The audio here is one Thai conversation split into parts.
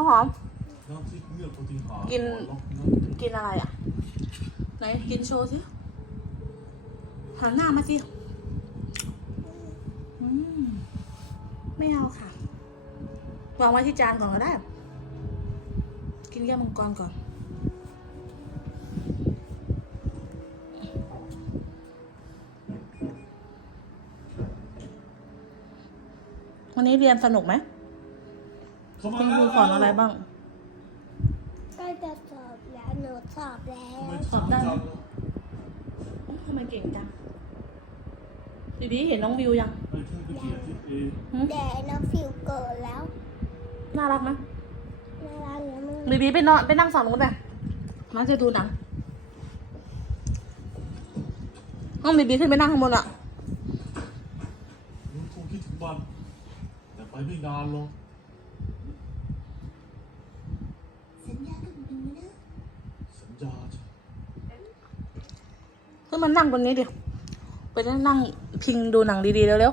ข้าวหอมน้ำพริกเลือกปฏิหารกินล็อกนะกินอะไรอะ ไหนกินโชว์สิหันหน้ามาสิอืมไม่เอาค่ะ วางไว้ที่จานก่อนก็ได้ กินแก้วมังกรก่อน วันนี้เรียนสนุกไหมเข้ามา คุณคแล้วรูสอนอะไรบ้างก็จะสอบแล้วหนูสอบแล้วทำไมสอบได้ไหมจังอุ๊ยทำไมเก่งจังดีดีเห็นน้องวิวยังไอ้เธอก็เขียนทิศเอหึแต่น้องฟิวเกิดแล้วน่ารักไหมน่ารักนะมึงบีบีไปนอนไปนั่งฝั่งนู้นไปมาจะดูหนังน้องบีบีขึ้นไปนั่งข้างบนอะลุงคงคิดถึงมันแต่ไปไม่นานหรอก สัญญากับหนูนะ สัญญาจ้ะขึ้นมานั่งบนนี้ดิไปนั่งพิงดูหนังดีๆเร็ว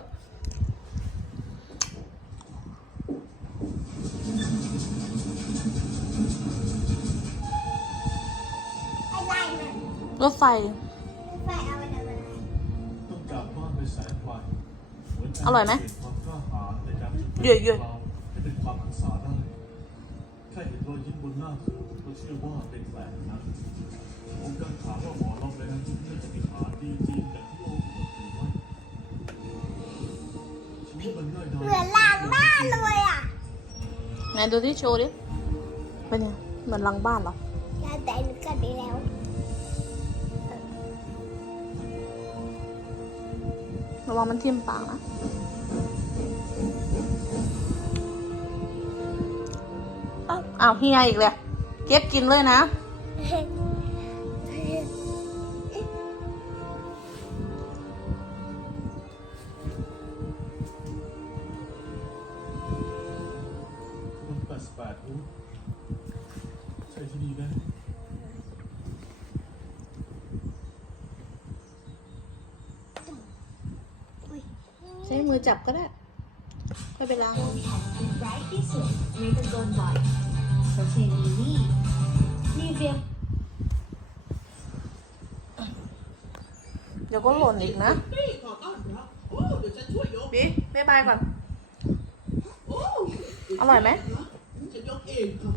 อะไรมันๆรถไฟไฟเอาไปทำอะไรต้องจากบ้านไปแสนไกลเหมือนอร่อยไหมความกล้าหาญในการที่เยื่อยๆเราให้เป็นความหันษาได้แค่เห็น รอยยิ้มบนหน้าเธอก็เชื่อว่าเป็นแฝดนะผมกังขาว่าหมอรอบแล้วน่าจะมีขาดีจริงอย่างที่โอ้บอกหรือไม่ชีวิตมันง่ายดายเหมือนหลังบ้านเลยอะไหนดูที่โชว์ดิเป็นไงเหมือนหลังบ้านเหรอแล้วแต่หนูก็ดีแล้วระวังมันทิ่มปากนะ เอ้าวเฮียอีกเลยเก็บกินเลยนะ มันปดสิบแปดรู้ใส่ที่ดีนะใช้มือจับก็ได้ ค่อยไปล้างร้ายที่สุดไม่ต้องโดนบ่อย เพราะเชนนีนี่นี่เรียมเดี๋ยวก็หล่นอีกนะนี่ขอต้อนรับโอ้เดี๋ยวฉันช่วยยกบีบ๊ายบายก่อน โอ้อร่อยไหม ฉันยกเองค่ะ